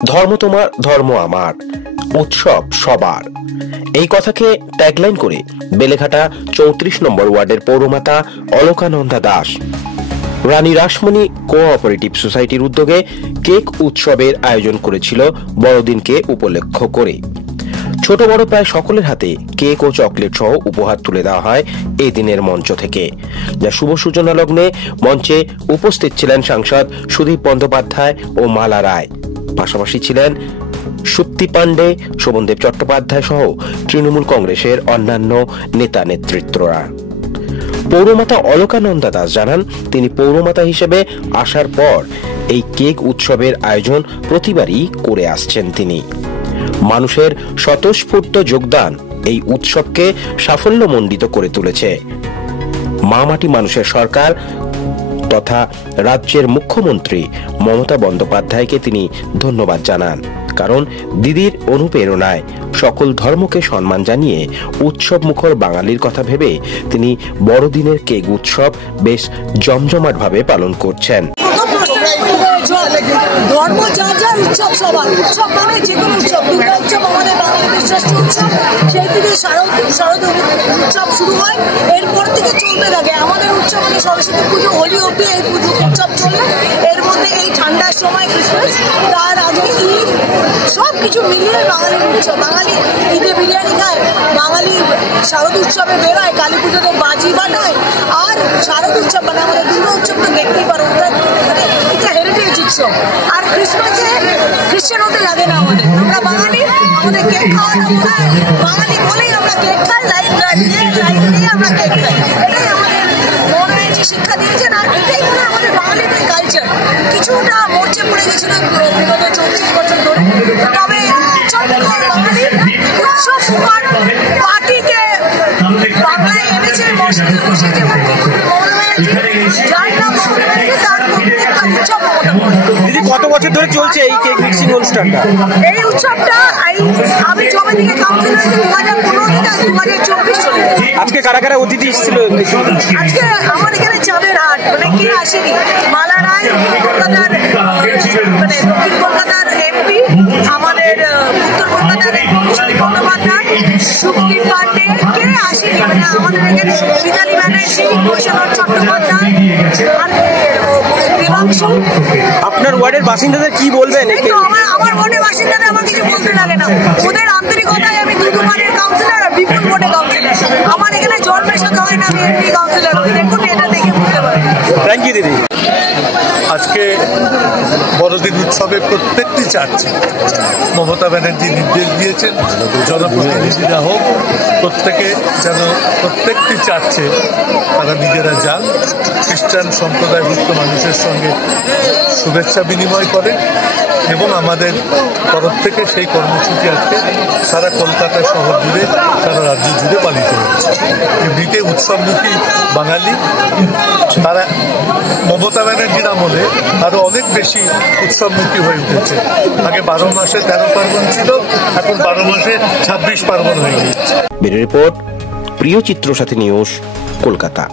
ধর্ম তোমার, ধর্ম আমার, উৎসব সবার, এই কথাকে ট্যাগলাইন করে বেলেঘাটা 34 নম্বর ওয়ার্ডের পৌরমাতা অলকানন্দা দাস রানী রাসমণি কোঅপারেটিভ সোসাইটির উদ্যোগে কেক উৎসবের আয়োজন করেছিল বড়দিনকে উপলক্ষ করে। ছোট বড় প্রায় সকলের হাতে কেক ও চকলেট সহ উপহার তুলে দেওয়া হয় এই দিনের মঞ্চ থেকে, যা শুভ সূচনা লগ্নে মঞ্চে উপস্থিত ছিলেন সাংসদ সুদীপ বন্দ্যোপাধ্যায় ও মালা রায়। পাশাপাশি ছিলেন সুপ্তি পাণ্ডে, শোভনদেব চট্টোপাধ্যায় সহ তৃণমূল কংগ্রেসের অন্যান্য নেতা নেতৃত্বরা। পৌরমাতা অলকানন্দা দাস জানান, তিনি পৌরমাতা হিসেবে আসার পর এই কেক উৎসবের আয়োজন প্রতিবারই করে আসছেন তিনি। মানুষের স্বতঃস্ফূর্ত যোগদান এই উৎসবকে সাফল্যমণ্ডিত করে তুলেছে। মা মাটি মানুষের সরকার তথা রাজ্যের মুখ্যমন্ত্রী মমতা বন্দ্যোপাধ্যায়কে তিনি ধন্যবাদ জানান, কারণ দিদির অনুপ্রেরণায় সকল ধর্মকে সম্মান জানিয়ে উৎসব মুখর বাঙালির কথা ভেবে তিনি বড়দিনের কেক উৎসব বেশ জমজমাটভাবে পালন করছেন। ধর্ম যার যার উৎসব, সবার উৎসব মানে যে কোনো উৎসব। দুর্গা উৎসব আমাদের বাঙালিদের শ্রেষ্ঠ উৎসব, সেই থেকে শারদ উৎসব শুরু হয়, এরপর থেকে চলতে থাকে আমাদের উৎসব। মানে সরস্বতী পুজো, হোলি অব্দি এই পুজো উৎসব চলে। এর মধ্যে এই ঠান্ডার সময় ক্রিসমাস, তার আগে ঈদ, সব কিছু মিলিয়ে বাঙালির উৎসব। বাঙালি ঈদে বিরিয়ানি খায়, বাঙালি শারদ উৎসবে বেরোয়, কালী পুজোতে বাজি বানায়, আর শারদ উৎসব মানে আমাদের দুর্গা উৎসব তো দেখতেই পারো, হেরিটেজ উৎসব। আর ক্রিসমাসে খ্রিস্টান হতে লাগে না আমাদের, আমরা বাঙালি, আমাদের কেক খাওয়া, বাঙালি বলেই আমরা কেক খাই, লাইট দিয়ে আমরা কেক খাই। এটাই আমাদের মনে হয়েছে শিক্ষা দিয়েছেন, আর এটাই হলো আমাদের বাঙালিদের কালচার। কিছুটা মরচে পড়ে গেছিল বিগত 40 বছর ধরে, তবে বাঙালি উৎসব পার্টিকে বাংলায় এনেছে, বসেছে যার নাম তার উৎসব। দিদি, কত বছর ধরে চলছে এই কেক মিক্সিং অনুষ্ঠানটা? এই উৎসবটা আমি জমে থেকে কাউন্সিলর 2015 থেকে 2024 চলে। আজকে কারা কারা অতিথি এসেছিল? আজকে আমার এখানে চাঁদের হাট, মানে কে আসেনি, মালা রায় কলকাতার, মানে দক্ষিণ কলকাতার এমপি, আমাদের উত্তর কলকাতার বন্দ্যোপাধ্যায়, সুপ্তি পাণ্ডে, কে আসেনি, মানে আমাদের এখানে বিজালি ব্যানার্জি, বৈষ্ণব চট্টোপাধ্যায়, আপনার ওয়ার্ডের বাসিন্দাদের কি বলবেন? আমার ওয়ার্ডের বাসিন্দাদের আমার কিছু বলতে লাগে না, ওদের আন্তরিকতায় আমি দুর্গাপুরের কাউন্সিলর আর বিপুল বোর্ডের কাউন্সিলর। আমার এখানে জন্মের সাথে হয় না, আমি এমপি কাউন্সিলর, দেখুন এটা দেখে বুঝতে পারি। থ্যাংক ইউ দিদি। আজকে বড়দিন উৎসবে প্রত্যেকটি চার্চে মমতা ব্যানার্জি নির্দেশ দিয়েছেন জনপ্রতিনিধিরা হোক, প্রত্যেকে যেন প্রত্যেকটি চার্চে তারা নিজেরা যান, খ্রিস্টান সম্প্রদায়ভুক্ত মানুষের সঙ্গে শুভেচ্ছা বিনিময় করেন, এবং আমাদের তরফ থেকে সেই কর্মসূচি আজকে সারা কলকাতা শহর জুড়ে, সারা রাজ্য জুড়ে পালিত হচ্ছে। এমনিতে উৎসবমুখী বাঙালি, তারা মমতা ব্যানার্জির আমলে আরো অনেক বেশি উৎসবমুখী হয়ে উঠেছে। আগে 12 মাসে 13 পার্বণ ছিল, এখন 12 মাসে 26 পার্বণ হয়ে গিয়েছে। ব্যুরো রিপোর্ট, প্রিয় চিত্র সাথী নিউজ, কলকাতা।